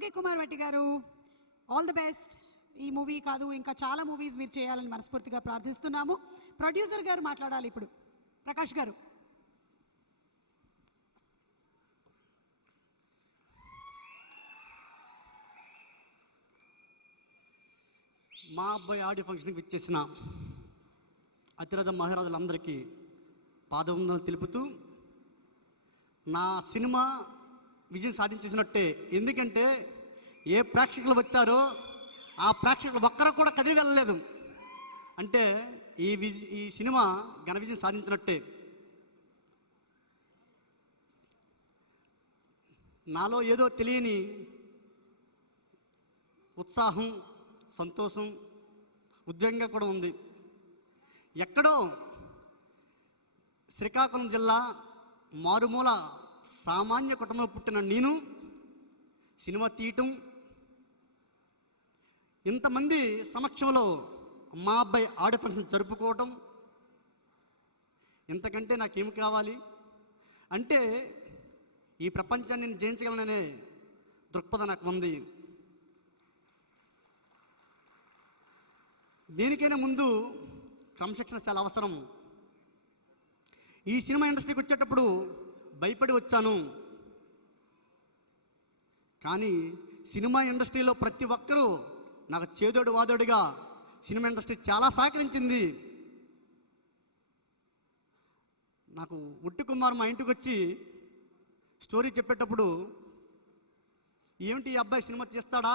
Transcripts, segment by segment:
Okay Kumar Bhatti గారు, all the best. ఈ movie కాదు ఇంకా చాలా మూవీస్ మీరు చేయాలని మనస్ఫూర్తిగా ప్రార్థిస్తున్నాము. ప్రొడ్యూసర్ గారు మాట్లాడాలి ఇప్పుడు. ప్రకాష్ గారు. మా అబ్బాయి ఆడియో ఫంక్షన్కి ఇచ్చేసిన అతిరథ మహారాజులందరికీ పాదవందనలు తెలుపుతూ, నా సినిమా విజయం సాధించేసినట్టే. ఎందుకంటే ఏ ప్రేక్షకులు వచ్చారో ఆ ప్రేక్షకులు ఒక్కరు కూడా కదిలి వెళ్ళలేదు అంటే ఈ సినిమా ఘన విజయం సాధించినట్టే. నాలో ఏదో తెలియని ఉత్సాహం, సంతోషం, ఉద్వేగంగా కూడా ఉంది. ఎక్కడో శ్రీకాకుళం జిల్లా మారుమూల సామాన్య కుటుంబంలో పుట్టిన నేను సినిమా తీయటం, ఇంతమంది సమక్షంలో మా అబ్బాయి ఆడియో ఫంక్షన్ జరుపుకోవటం, ఇంతకంటే నాకేం కావాలి? అంటే ఈ ప్రపంచాన్ని నేను జయించగలననే దృక్పథం నాకు ఉంది. దేనికైనా ముందు క్రమశిక్షణ చాలా అవసరం. ఈ సినిమా ఇండస్ట్రీకి వచ్చేటప్పుడు భయపడి వచ్చాను, కానీ సినిమా ఇండస్ట్రీలో ప్రతి ఒక్కరూ నాకు చేదోడు వాదోడుగా సినిమా ఇండస్ట్రీ చాలా సహకరించింది. నాకు ఉట్టి కుమార్ మా ఇంటికి వచ్చి స్టోరీ చెప్పేటప్పుడు, ఏమిటి ఈ అబ్బాయి సినిమా తీస్తాడా,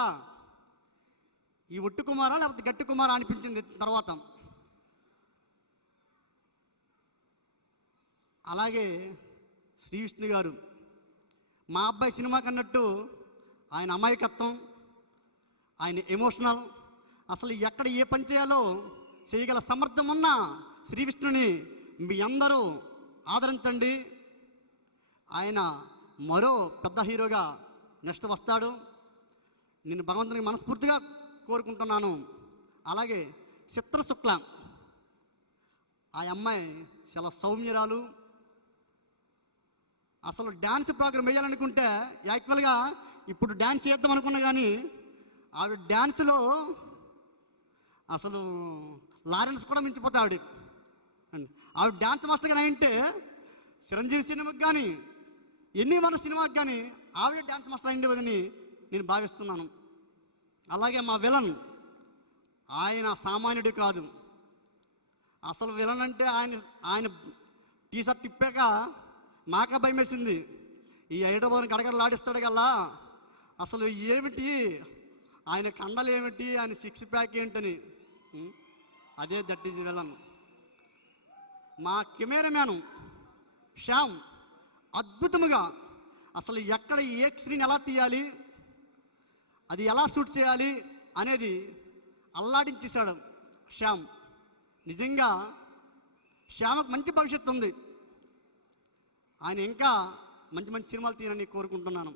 ఈ ఒట్టి కుమారా లేకపోతే గట్టి కుమారా అనిపించింది తర్వాత. అలాగే శ్రీ విష్ణు గారు మా అబ్బాయి సినిమాకి అన్నట్టు ఆయన అమాయకత్వం, ఆయన ఎమోషనల్, అసలు ఎక్కడ ఏ పని చేయాలో చేయగల సమర్థం ఉన్న శ్రీ విష్ణుని మీ అందరూ ఆదరించండి. ఆయన మరో పెద్ద హీరోగా నెక్స్ట్ వస్తాడు. నేను భగవంతునికి మనస్ఫూర్తిగా కోరుకుంటున్నాను. అలాగే చిత్రశుక్ల, ఆ అమ్మాయి చాలా సౌమ్యరాలు. అసలు డ్యాన్స్ ప్రోగ్రామ్ వేయాలనుకుంటే యాక్చువల్గా ఇప్పుడు డ్యాన్స్ చేద్దాం అనుకున్నా, కానీ ఆవిడ డ్యాన్స్లో అసలు లారెన్స్ కూడా మించిపోతా ఆవిడ డ్యాన్స్ మాస్టర్గా అంటే చిరంజీవి సినిమాకి కానీ ఎన్ని మన సినిమాకి కానీ ఆవిడ డ్యాన్స్ మాస్టర్ అయిండేదని నేను భావిస్తున్నాను. అలాగే మా విలన్, ఆయన సామాన్యుడు కాదు. అసలు విలన్ అంటే ఆయన టీషర్ట్ తిప్పాక మాక భయం వేసింది. ఈ హైదరాబాద్ని గడగడలాడిస్తాడు కల్లా అసలు ఏమిటి ఆయన కండలు ఏమిటి, ఆయన సిక్స్ ప్యాక్ ఏంటని. అదే దట్ ఈజ్ విలన్. మా కెమెరామ్యాను శ్యామ్ అద్భుతముగా అసలు ఎక్కడ ఏ స్క్రీన్ ఎలా తీయాలి, అది ఎలా షూట్ చేయాలి అనేది అల్లాడించేశాడు శ్యామ్. నిజంగా శ్యామ్కి మంచి భవిష్యత్తు ఉంది. ఆయన ఇంకా మంచి మంచి సినిమాలు తీయాలని కోరుకుంటున్నాను.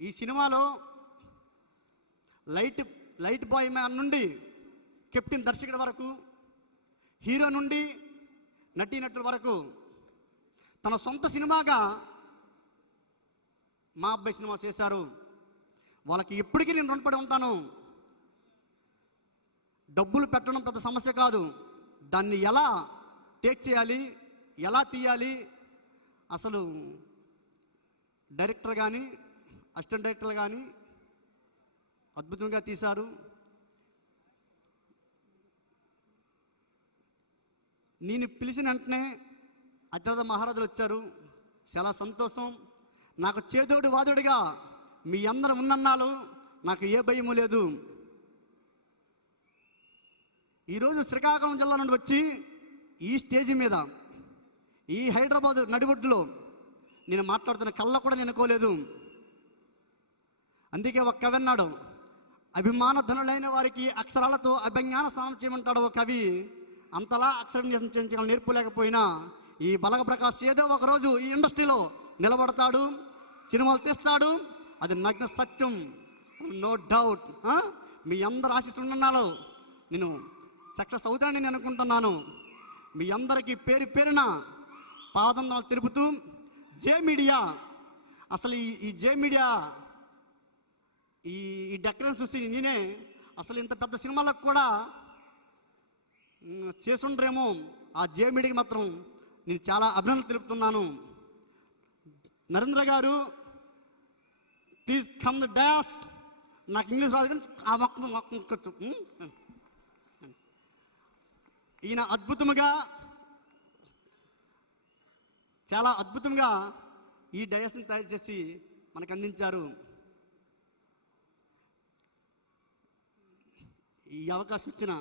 ఈ సినిమాలో లైట్ బాయ్ మ్యాన్ నుండి కెప్టెన్ దర్శకుడి వరకు, హీరో నుండి నటీనటుల వరకు తన సొంత సినిమాగా మా అబ్బాయి సినిమా చేశారు. వాళ్ళకి ఎప్పటికీ నేను రుణపడి ఉంటాను. డబ్బులు పెట్టడం పెద్ద సమస్య కాదు, దాన్ని ఎలా టేక్ చేయాలి, ఎలా తీయాలి. అసలు డైరెక్టర్ కానీ అసిస్టెంట్ డైరెక్టర్లు కానీ అద్భుతంగా తీశారు. నేను పిలిచిన వెంటనే అతిరథ మహారాజులు వచ్చారు, చాలా సంతోషం. నాకు చేదోడు వాదోడిగా మీ అందరూ ఉన్నన్నాళ్ళు నాకు ఏ భయము లేదు. ఈరోజు శ్రీకాకుళం జిల్లా నుండి వచ్చి ఈ స్టేజి మీద ఈ హైదరాబాద్ నడిబొడ్డులో నేను మాట్లాడుతున్న కళ్ళ కూడా నేను అనుకోలేదు. అందుకే ఒక కవి అన్నాడు, అభిమాన ధనులైన వారికి అక్షరాలతో అభిజ్ఞాన స్నానం చేయమంటాడు ఒక కవి. అంతలా అక్షరం చేయించగల నేర్పు లేకపోయినా ఈ బలగ ప్రకాష్ ఏదో ఒకరోజు ఈ ఇండస్ట్రీలో నిలబడతాడు, సినిమాలు తీస్తాడు. అది నగ్న సత్యం, నో డౌట్. మీ అందరు ఆశీస్సులున్నాలో నేను సక్సెస్ అవుతానని నేను అనుకుంటున్నాను. మీ అందరికీ పేరు పేరున పాదవందనాలు తెలుపుతూ జే మీడియా అసలు ఈ జే మీడియా ఈ డెకరేషన్ చూసి నేనే అసలు ఇంత పెద్ద సినిమాలకు కూడా చేసుండ్రేమో. ఆ జే మీడియాకి మాత్రం నేను చాలా అభినందనలు తెలుపుతున్నాను. నరేంద్ర గారు ప్లీజ్ కమ్ ద డాస్. నాకు ఇంగ్లీష్ రాదు కానీ ఆ మొక్కొచ్చు. ఈయన అద్భుతముగా చాలా అద్భుతంగా ఈ డయాస్ని తయారు చేసి మనకు అందించారు. ఈ అవకాశం ఇచ్చిన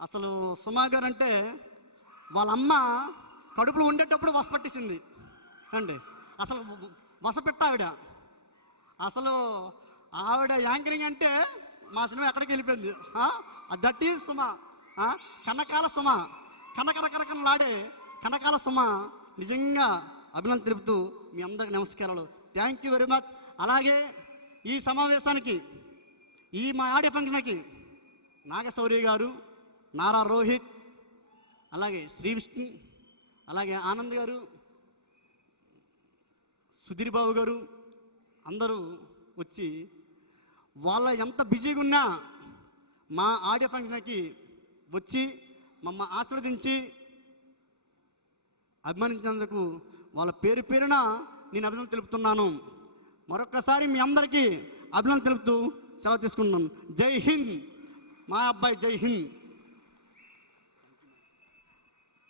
అసలు సుమా గారు అంటే వాళ్ళ అమ్మ కడుపులో ఉండేటప్పుడు వసపట్టేసింది అండి. అసలు వసపెట్ట ఆవిడ. అసలు ఆవిడ యాంకరింగ్ అంటే మా సినిమా ఎక్కడికి వెళ్ళిపోయింది. That is Suma. కనకాల సుమ, కనకరకరకనలాడే కనకాల సుమ. నిజంగా అభినందన తెలుపుతూ మీ అందరికి నమస్కారాలు. Thank you very much. అలాగే ఈ సమావేశానికి మా ఆడియో ఫంక్షన్కి నాగశౌర్య గారు, నారా రోహిత్, అలాగే శ్రీ విష్ణు, అలాగే ఆనంద్ గారు, సుధీర్ బాబు గారు అందరూ వచ్చి వాళ్ళ ఎంత బిజీగా ఉన్నా మా ఆడియో ఫంక్షన్కి వచ్చి మమ్మల్ని ఆశీర్వదించి అభిమానించినందుకు వాళ్ళ పేరు పేరున నేను అభినందన తెలుపుతున్నాను. మరొక్కసారి మీ అందరికీ అభినందన తెలుపుతూ సెలవు తీసుకుంటున్నాను. జై హింద్. మా అబ్బాయి జై హింద్.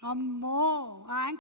అమ్మో.